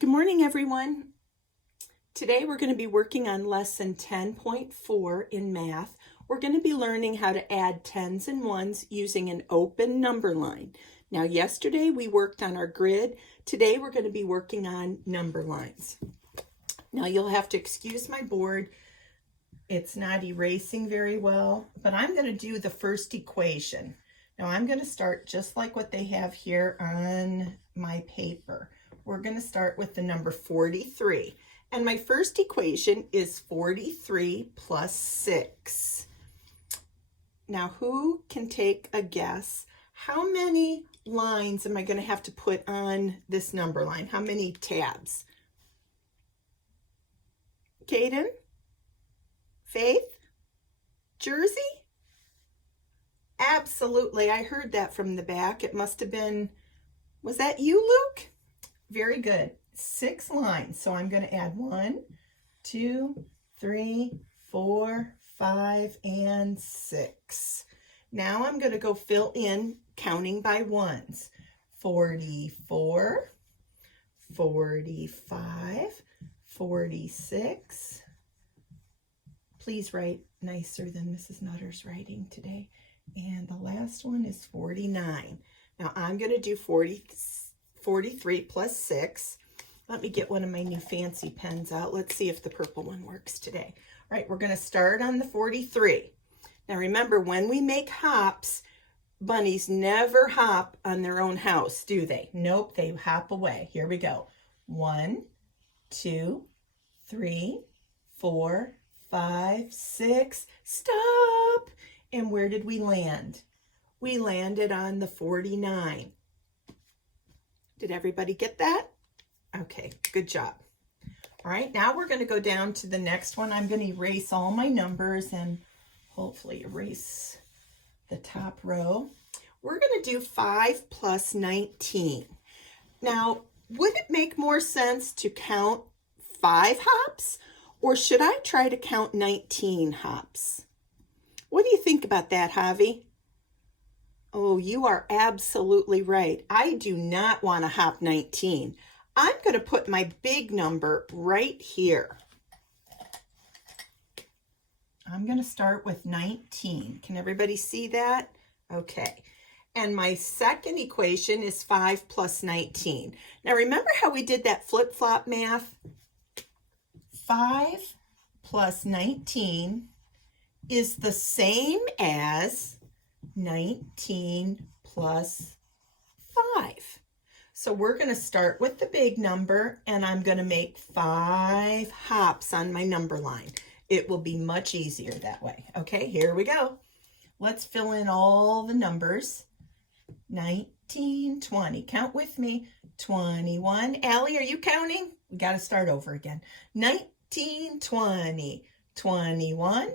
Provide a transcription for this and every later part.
Good morning, everyone. Today we're going to be working on lesson 10.4 in math. We're going to be learning how to add tens and ones using an open number line. Now, yesterday we worked on our grid. Today we're going to be working on number lines. Now, you'll have to excuse my board. It's not erasing very well, but I'm going to do the first equation. Now, I'm going to start just like what they have here on my paper. We're going to start with the number 43. And my first equation is 43 plus 6. Now, who can take a guess? How many lines am I going to have to put on this number line? How many tabs? Caden? Faith? Jersey? Absolutely. I heard that from the back. It must have been, was that you, Luke? Very good. 6 lines. So I'm going to add 1, 2, 3, 4, 5, and 6. Now I'm going to go fill in counting by ones. 44, 45, 46. Please write nicer than Mrs. Nutter's writing today. And the last one is 49. Now I'm going to do 43 plus 6. Let me get one of my new fancy pens out. Let's see if the purple one works today. All right, we're going to start on the 43. Now remember, when we make hops, bunnies never hop on their own house, do they? Nope, they hop away. Here we go. 1, 2, 3, 4, 5, 6. Stop! And where did we land? We landed on the 49. Did everybody get that? Okay, good job. All right, now we're going to go down to the next one. I'm going to erase all my numbers and hopefully erase the top row. We're going to do 5 plus 19. Now, would it make more sense to count 5 hops, or should I try to count 19 hops? What do you think about that, Javi? Oh, you are absolutely right. I do not want to hop 19. I'm going to put my big number right here. I'm going to start with 19. Can everybody see that? Okay. And my second equation is 5 plus 19. Now remember how we did that flip-flop math? 5 plus 19 is the same as 19 plus 5. So we're going to start with the big number, and I'm going to make 5 hops on my number line. It will be much easier that way. Okay, here we go. Let's fill in all the numbers. 19, 20. Count with me. 21. Allie, are you counting? We got to start over again. 19, 20, 21,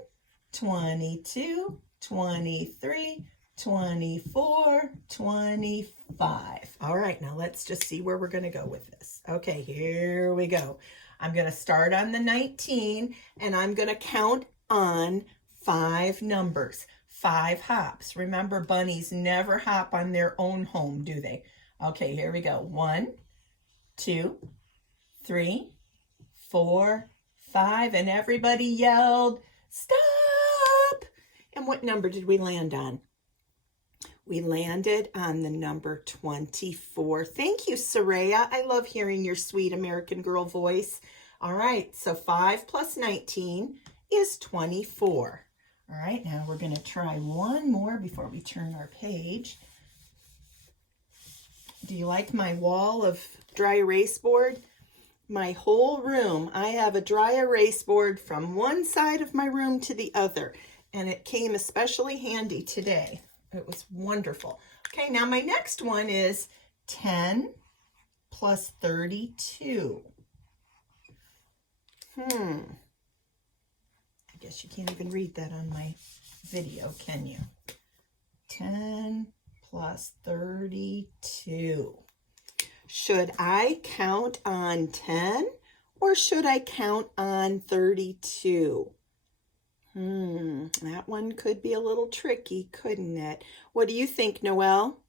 22, 23, 24, 25. All right, now let's just see where we're going to go with this. Okay, here we go. I'm going to start on the 19, and I'm going to count on 5 numbers, 5 hops. Remember, bunnies never hop on their own home, do they? Okay, here we go. 1, 2, 3, 4, 5, and everybody yelled, "Stop!" And what number did we land on? We landed on the number 24. Thank you, Soraya. I love hearing your sweet American Girl voice. All right, so 5 plus 19 is 24. All right, now we're going to try one more before we turn our page. Do you like my wall of dry erase board? My whole room, I have a dry erase board from one side of my room to the other, and it came especially handy today. It was wonderful. Okay, now my next one is 10 plus 32. I guess you can't even read that on my video, can you? 10 plus 32. Should I count on 10 or should I count on 32? That one could be a little tricky, couldn't it? What do you think, Noelle?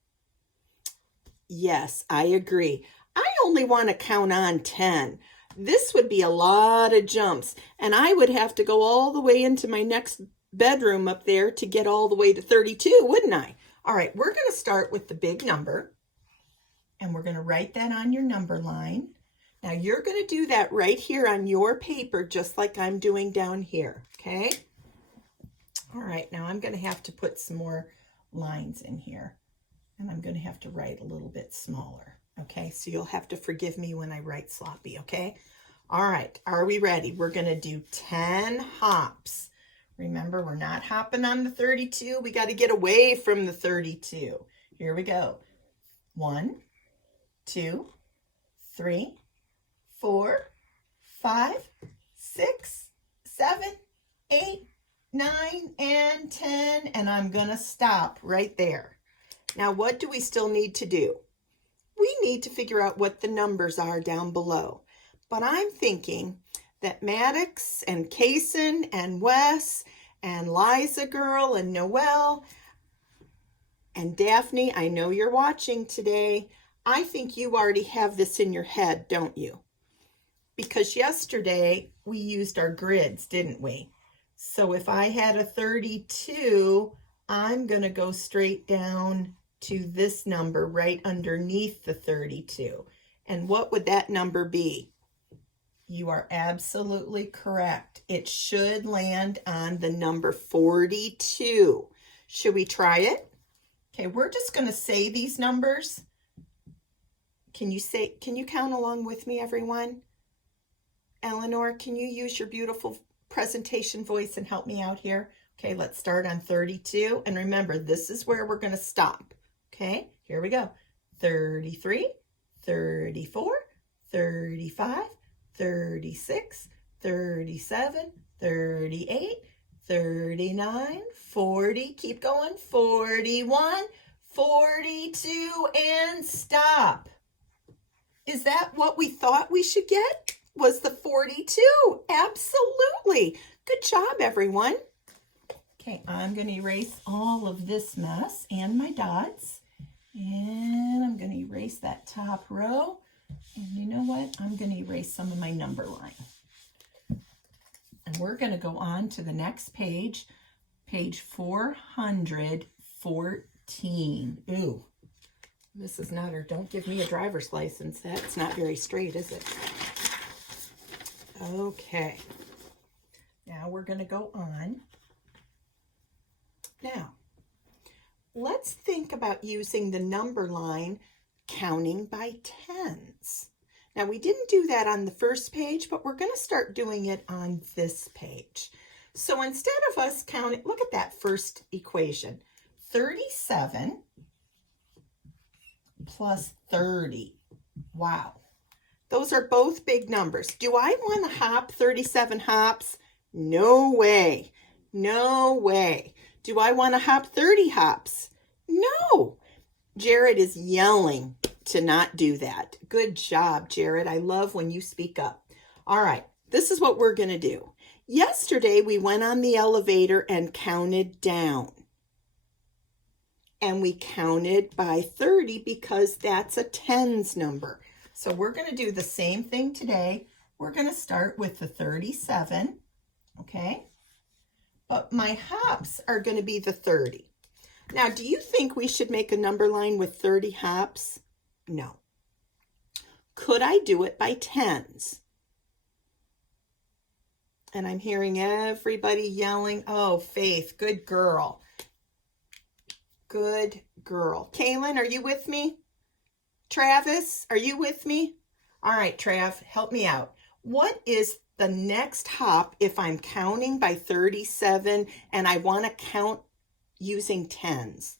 Yes, I agree. I only want to count on 10. This would be a lot of jumps, and I would have to go all the way into my next bedroom up there to get all the way to 32, wouldn't I? All right, we're going to start with the big number, and we're going to write that on your number line. Now you're going to do that right here on your paper, just like I'm doing down here, okay? All right, now I'm going to have to put some more lines in here, and I'm going to have to write a little bit smaller, okay? So you'll have to forgive me when I write sloppy, okay? All right, are we ready? We're going to do 10 hops. Remember, we're not hopping on the 32. We got to get away from the 32. Here we go. 1, 2, 3, 4, 5, 6, 7, 8, 9, and 10. And I'm going to stop right there. Now, what do we still need to do? We need to figure out what the numbers are down below. But I'm thinking that Maddox and Kaysen and Wes and Liza Girl and Noelle and Daphne, I know you're watching today. I think you already have this in your head, don't you? Because yesterday we used our grids, didn't we? So if I had a 32, I'm going to go straight down to this number right underneath the 32. And what would that number be? You are absolutely correct. It should land on the number 42. Should we try it? Okay, we're just going to say these numbers. Can you count along with me, everyone? Eleanor, can you use your beautiful presentation voice and help me out here? Okay, let's start on 32. And remember, this is where we're going to stop. Okay, here we go. 33, 34, 35, 36, 37, 38, 39, 40, keep going, 41, 42, and stop. Is that what we thought we should get? Was the 42? Absolutely. Good job, everyone. Okay, I'm going to erase all of this mess and my dots. And I'm going to erase that top row. And you know what? I'm going to erase some of my number line. And we're going to go on to the next page, page 414. Ooh, this is not, or don't give me a driver's license. That's not very straight, is it? Okay. Now we're going to go on. Now, let's think about using the number line counting by tens. Now, we didn't do that on the first page, but we're going to start doing it on this page. So instead of us counting, look at that first equation. 37 plus 30. Wow. Those are both big numbers. Do I want to hop 37 hops? No way. No way. Do I want to hop 30 hops? No. Jared is yelling to not do that. Good job, Jared. I love when you speak up. All right, this is what we're going to do. Yesterday, we went on the elevator and counted down. And we counted by 30 because that's a tens number. So we're going to do the same thing today. We're going to start with the 37, okay? But my hops are going to be the 30. Now, do you think we should make a number line with 30 hops? No. Could I do it by tens? And I'm hearing everybody yelling, oh, Faith, good girl. Good girl. Kaylin, are you with me? Travis, are you with me? All right, Trav, help me out. What is the next hop if I'm counting by 37 and I want to count using tens?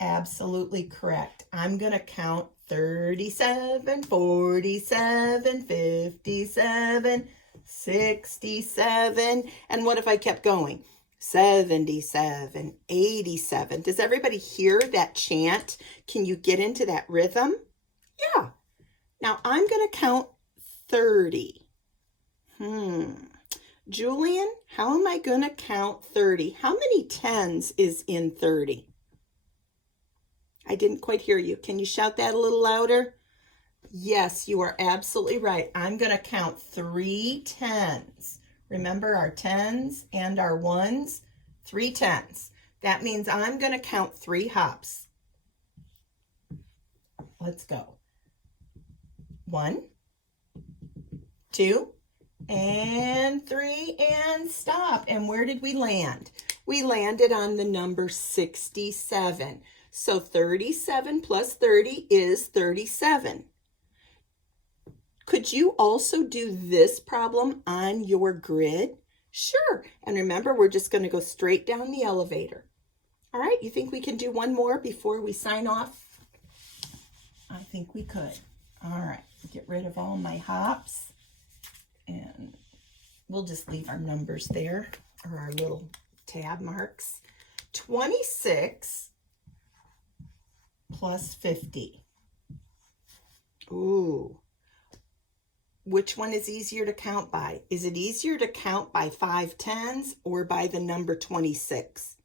Absolutely correct. I'm going to count 37, 47, 57, 67. And what if I kept going? 77, 87. Does everybody hear that chant? Can you get into that rhythm? Yeah. Now I'm going to count 30. Julian, how am I going to count 30? How many tens is in 30? I didn't quite hear you. Can you shout that a little louder? Yes, you are absolutely right. I'm going to count 3 tens. Remember our tens and our ones? 3 tens. That means I'm going to count 3 hops. Let's go. 1, 2, and 3, and stop. And where did we land? We landed on the number 67. So 37 plus 30 is 37. Could you also do this problem on your grid? Sure. And remember, we're just going to go straight down the elevator. All right, you think we can do one more before we sign off? I think we could. All right, get rid of all my hops. And we'll just leave our numbers there, or our little tab marks. 26 plus 50. Ooh. Which one is easier to count by? Is it easier to count by 5 tens or by the number 26?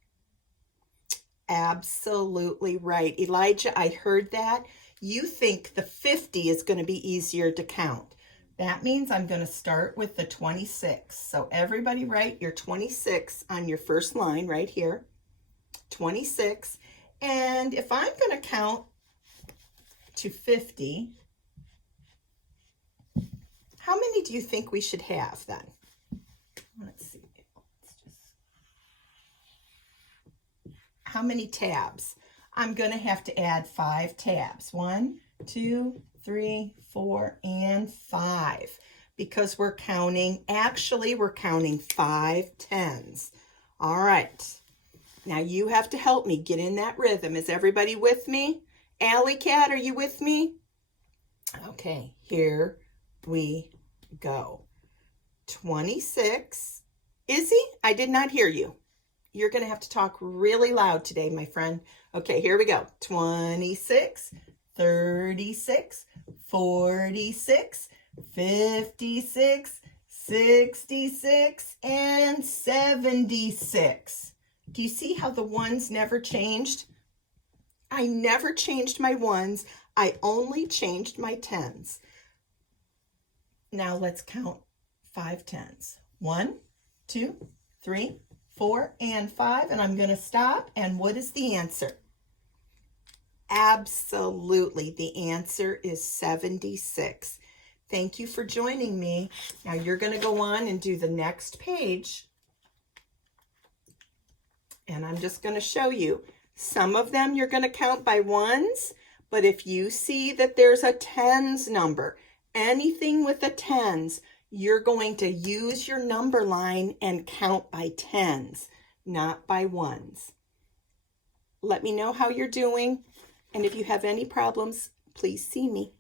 Absolutely right. Elijah, I heard that. You think the 50 is going to be easier to count. That means I'm going to start with the 26. So everybody write your 26 on your first line right here. 26. And if I'm going to count to 50, how many do you think we should have then? Let's see. How many tabs? I'm going to have to add 5 tabs. 1, 2, 3, 4, and 5. Because we're counting, actually we're counting 5 tens. All right. Now you have to help me get in that rhythm. Is everybody with me? Alley Cat, are you with me? Okay, here we go. 26. Izzy, I did not hear you. You're going to have to talk really loud today, my friend. Okay, here we go. 26, 36, 46, 56, 66, and 76. Do you see how the ones never changed? I never changed my ones. I only changed my tens. Now let's count 5 tens. 1, 2, 3, 4, and 5, and I'm going to stop. And what is the answer? Absolutely. The answer is 76. Thank you for joining me. Now you're going to go on and do the next page. And I'm just going to show you. Some of them you're going to count by ones, but if you see that there's a tens number, anything with a tens, you're going to use your number line and count by tens, not by ones. Let me know how you're doing, and if you have any problems, please see me.